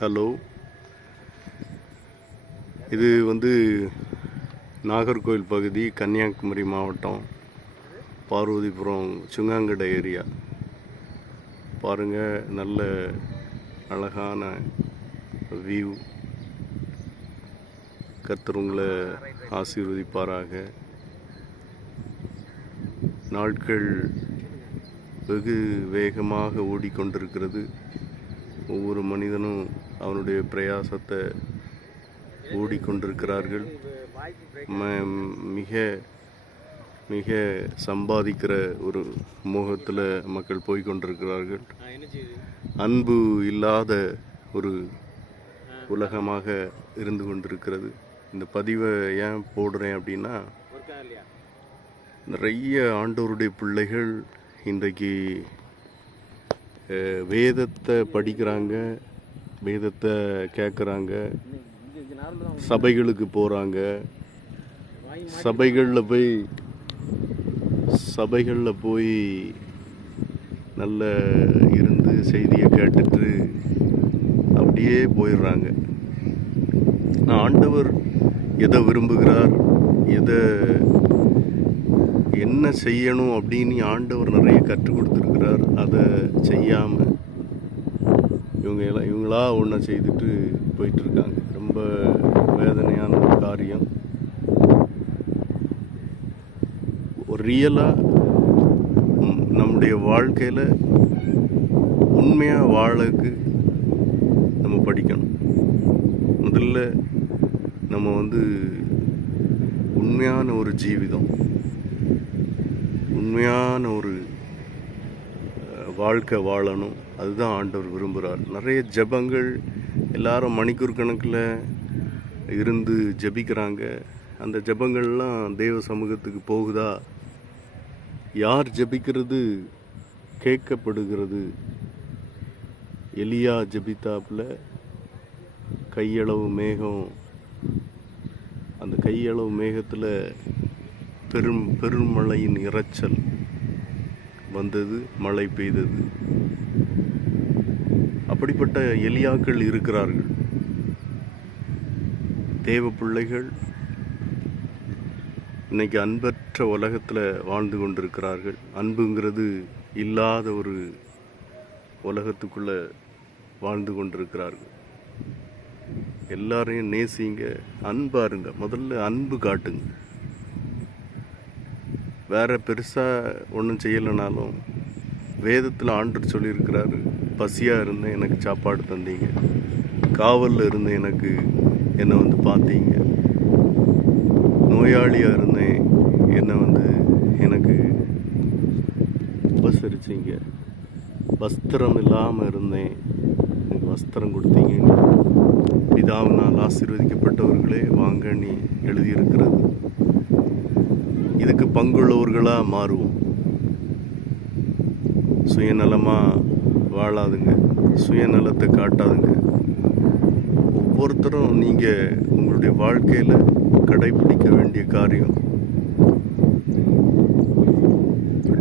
Hello. இது வந்து நாகர்கோவில் பகுதி கன்னியாகுமரி மாவட்டம் பார்வதிபுரம் சுங்காங்கடை ஏரியா. பாருங்கள் நல்ல அழகான வியூ கத்துறவங்களை ஆசீர்வதிப்பாராக. நாட்கள் வெகு வேகமாக ஓடிக்கொண்டிருக்கிறது. ஒவ்வொரு மனிதனும் அவனுடைய பிரயாசத்தை ஓடிக்கொண்டிருக்கிறார்கள். ம- மிக மிக சம்பாதிக்கிற ஒரு மோகத்தில் மக்கள் போய்க்கொண்டிருக்கிறார்கள். அன்பு இல்லாத ஒரு உலகமாக இருந்து கொண்டிருக்கிறது. இந்த பதிவை ஏன் போடுறேன் அப்படின்னா நிறைய ஆண்டோருடைய பிள்ளைகள் இன்றைக்கு வேதத்தை படிக்கிறாங்க. வேதத்தை கேட்குறாங்க சபைகளுக்கு போகிறாங்க சபைகளில் போய் சபைகளில் போய் நல்ல இருந்து செய்தியை கேட்டுட்டு அப்படியே போயிடுறாங்க. ஆண்டவர் எதை விரும்புகிறார் எதை என்ன செய்யணும் அப்படின்னு ஆண்டவர் நிறைய கற்றுக் கொடுத்துருக்கிறார். அதை செய்யாமல் இவங்க எல்லாம் இவங்களா ஒன்றை செய்துட்டு போயிட்டு இருக்காங்க ரொம்ப வேதனையான ஒரு காரியம். ஒரு ரியலாக நம்முடைய வாழ்க்கையில் உண்மையாக வாழக்கு நம்ம படிக்கணும். முதல்ல நம்ம வந்து உண்மையான ஒரு ஜீவிதம் உண்மையான ஒரு வாழ்க்கை வாழணும். அதுதான் ஆண்டவர் விரும்புகிறார் நிறைய ஜெபங்கள் எல்லாரும் மணிக்கூர் கணக்கில் இருந்து ஜெபிக்கிறாங்க. அந்த ஜெபங்கள்லாம் தெய்வ சமூகத்துக்கு போகுதா? யார் ஜெபிக்கிறது? கேட்கப்படுகிறது. எலியா ஜபித்தாப்பில் கையளவு மேகம் அந்த கையளவு மேகத்தில் பெரும் பெருமழையின் இரைச்சல். வந்தது மழை பெய்தது. அப்படிப்பட்ட எலியாக்கள் இருக்கிறார்கள். தேவ பிள்ளைகள் இன்னைக்கு அன்பற்ற உலகத்தில் வாழ்ந்து கொண்டிருக்கிறார்கள். அன்புங்கிறது இல்லாத ஒரு உலகத்துக்குள்ளே வாழ்ந்து கொண்டிருக்கிறார்கள். எல்லாரையும் நேசிங்க அன்பாருங்க. முதல்ல அன்பு காட்டுங்க. வேற பெருசாக ஒன்றும் செய்யலைனாலும் வேதத்தில் ஆண்டர் சொல்லியிருக்கிறாரு பசியாக இருந்தேன் எனக்கு சாப்பாடு தந்தீங்க. காவலில் இருந்தேன் எனக்கு என்னை வந்து பார்த்தீங்க. நோயாளியாக இருந்தேன் என்னை வந்து எனக்கு உபசரிச்சிங்க. வஸ்திரம் இல்லாமல் இருந்தேன் எனக்கு வஸ்திரம் கொடுத்தீங்க. பிதாவினால் ஆசீர்வதிக்கப்பட்டவர்களே வாங்க நீ எழுதியிருக்கிறது. இதுக்கு பங்குள்ளவர்களாக மாறுவோம். சுயநலமாக வாழாதுங்க. சுயநலத்தை காட்டாதுங்க. ஒவ்வொருத்தரும் நீங்கள் உங்களுடைய வாழ்க்கையில் கடைபிடிக்க வேண்டிய காரியம்.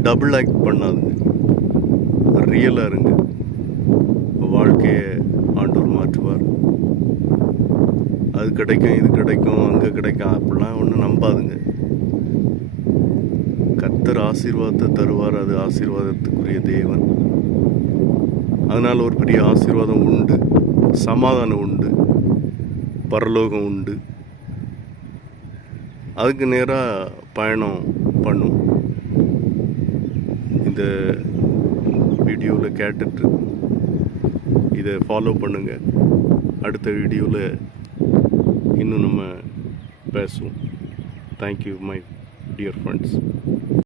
டபுள் ஆக்ட் பண்ணாதுங்க. ரியலாக இருங்க. வாழ்க்கையை ஆண்டோர் மாற்றுவார். அது கிடைக்கும் இது கிடைக்கும் அங்கே கிடைக்கும் அப்படிலாம் ஒன்றும் நம்பாதுங்க. ஆசீர்வாதத்தை தருவார். அது ஆசீர்வாதத்துக்குரிய தேவன். அதனால் ஒரு பெரிய ஆசீர்வாதம் உண்டு. சமாதானம் உண்டு. பரலோகம் உண்டு. அதுக்கு நேராக பயணம் பண்ணும். இந்த வீடியோவில் கேட்டுட்டு இதை ஃபாலோ பண்ணுங்கள் அடுத்த வீடியோவில் இன்னும் நம்ம பேசுவோம். Thank you my dear friends